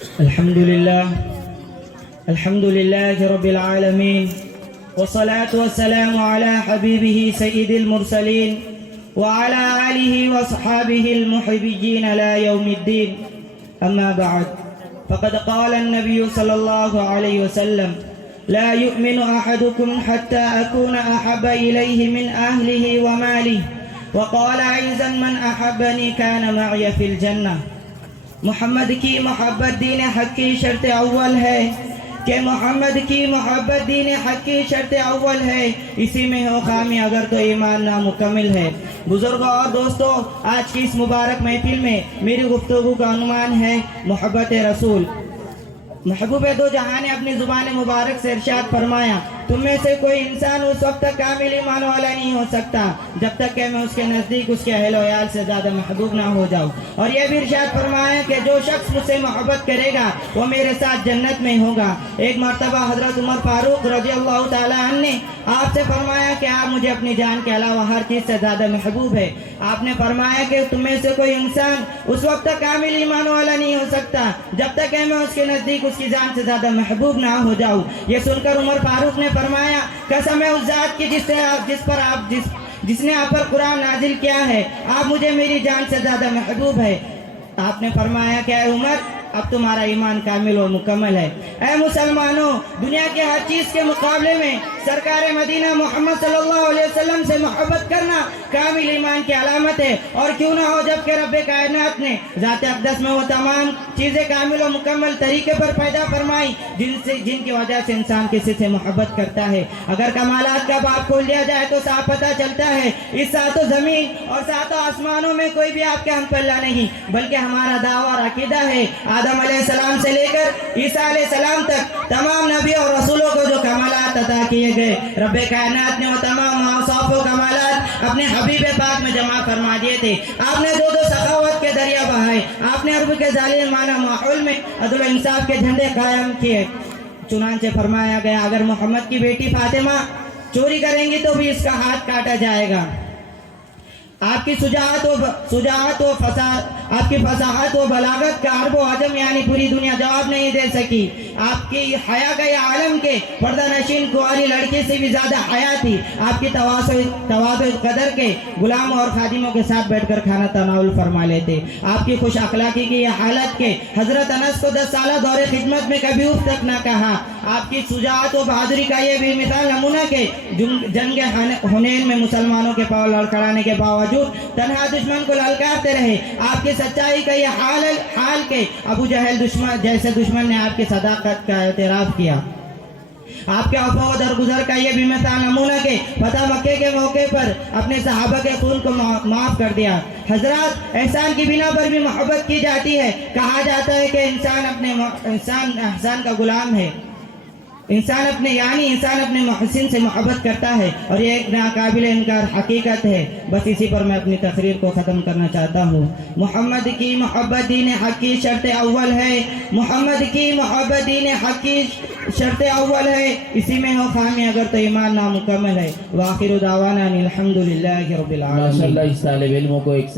الحمد لله رب العالمين، والصلاة والسلام على حبيبه سيد المرسلين وعلى آله وصحابه المحبين لا يوم الدين. أما بعد، فقد قال النبي صلى الله عليه وسلم: لا يؤمن أحدكم حتى أكون أحب إليه من أهله وماله، وقال أيضا: من أحبني كان معي في الجنة. محمد کی محبت دین حق کی شرط اول ہے کہ محمد کی محبت دین حق کی شرط اول ہے، اسی میں ہو خامی اگر تو ایمان نامکمل ہے۔ بزرگوں اور دوستوں، آج کی اس مبارک محفل میں میری گفتگو کا عنوان ہے محبت رسول۔ محبوب دو جہاں نے اپنی زبان مبارک سے ارشاد فرمایا: تم میں سے کوئی انسان اس وقت تک کامل ایمان والا نہیں ہو سکتا جب تک کہ میں اس کے نزدیک اس کے اہل و عیال سے زیادہ محبوب نہ ہو جاؤں۔ اور یہ بھی ارشاد فرمایا کہ جو شخص مجھ سے محبت کرے گا وہ میرے ساتھ جنت میں ہوگا۔ ایک مرتبہ حضرت عمر فاروق رضی اللہ تعالیٰ عنہ نے آپ سے فرمایا کہ آپ مجھے اپنی جان کے علاوہ ہر چیز سے زیادہ محبوب ہے۔ آپ نے فرمایا کہ تم میں سے کوئی انسان اس وقت تک کامل ایمان والا نہیں ہو سکتا جب تک کہ میں اس کے نزدیک اس کی جان سے زیادہ محبوب نہ ہو جاؤں۔ یہ سن کر عمر فاروق نے فرمایا: قسم ہے اس ذات کی جس نے آپ پر قرآن نازل کیا ہے، آپ مجھے میری جان سے زیادہ محبوب ہے۔ آپ نے فرمایا کہ اے عمر، اب تمہارا ایمان کامل و مکمل ہے۔ اے مسلمانوں، دنیا کے ہر چیز کے مقابلے میں سرکار مدینہ محمد صلی اللہ علیہ وسلم سے محبت کرنا کامل ایمان کی علامت ہے، اور کیوں نہ ہو جبکہ رب کائنات نے ذات اقدس میں وہ تمام چیزیں کامل و مکمل طریقے پر پیدا فرمائی جن کی وجہ سے انسان کسی سے محبت کرتا ہے۔ اگر کمالات کا باب کھول دیا جائے تو صاف پتہ چلتا ہے اس ساتوں زمین اور ساتوں آسمانوں میں کوئی بھی آپ کے ہم پلہ نہیں، بلکہ ہمارا دعویٰ اور عقیدہ ہے آدم علیہ السلام سے لے کر عیسیٰ علیہ السلام تک تمام نبی اور رسولوں کو جو کمالات عطا کیے گئے، رب کائنات نے وہ تمام اوصاف و کمالات اپنے حبیب پاک میں جمع فرما دیے تھے۔ آپ نے دو سخاوت کے دریا بہائے، آپ نے عرب کے ظالمانہ ماحول میں عدل و انصاف کے جھنڈے قائم کیے۔ چنانچہ فرمایا گیا: اگر محمد کی بیٹی فاطمہ چوری کریں گی تو بھی اس کا ہاتھ کاٹا جائے گا۔ آپ کی فصاحت و بلاغت کا عرب و عجم یعنی پوری دنیا جواب نہیں دے سکی۔ آپ کی حیا کا یہ عالم کے پردہ نشین کنواری لڑکی سے بھی زیادہ حیا تھی۔ آپ کی تواضع قدر کے غلاموں اور خادموں کے ساتھ بیٹھ کر کھانا تناول فرما لیتے۔ آپ کی خوش اخلاقی کی یہ حالت کے حضرت انس کو 10 سالہ دور خدمت میں کبھی اف تک نہ کہا۔ آپ کی شجاعت و بہادری کا یہ بھی مثال نمونہ کہ جنگ حنین میں مسلمانوں کے پاؤں لڑکھڑانے کے باوجود تنہا دشمن کو للکارتے رہے۔ آپ کی سچائی کا یہ حال کہ ابو جہل جیسے دشمن نے آپ کی صداقت کا اعتراف کیا۔ آپ کے عفو و درگزر کا یہ بھی مثال نمونہ کہ فتح مکہ کے موقع پر اپنے صحابہ کے خون کو معاف کر دیا۔ حضرات، احسان کی بنا پر بھی محبت کی جاتی ہے۔ کہا جاتا ہے کہ انسان احسان کا غلام ہے۔ انسان اپنے محسن سے محبت کرتا ہے، اور یہ ایک ناقابل انکار حقیقت ہے۔ بس اسی پر میں اپنی تقریر کو ختم کرنا چاہتا ہوں۔ محمد کی محبت دین حق کی شرط اول ہے، محمد کی محبت دین حق کی شرط اول ہے، اسی میں ہو خامی اگر تو ایمان نامکمل ہے۔ وآخر دعوانا الحمدللہ رب العالمین۔ ماشاءاللہ اس طالب علموں کو ایک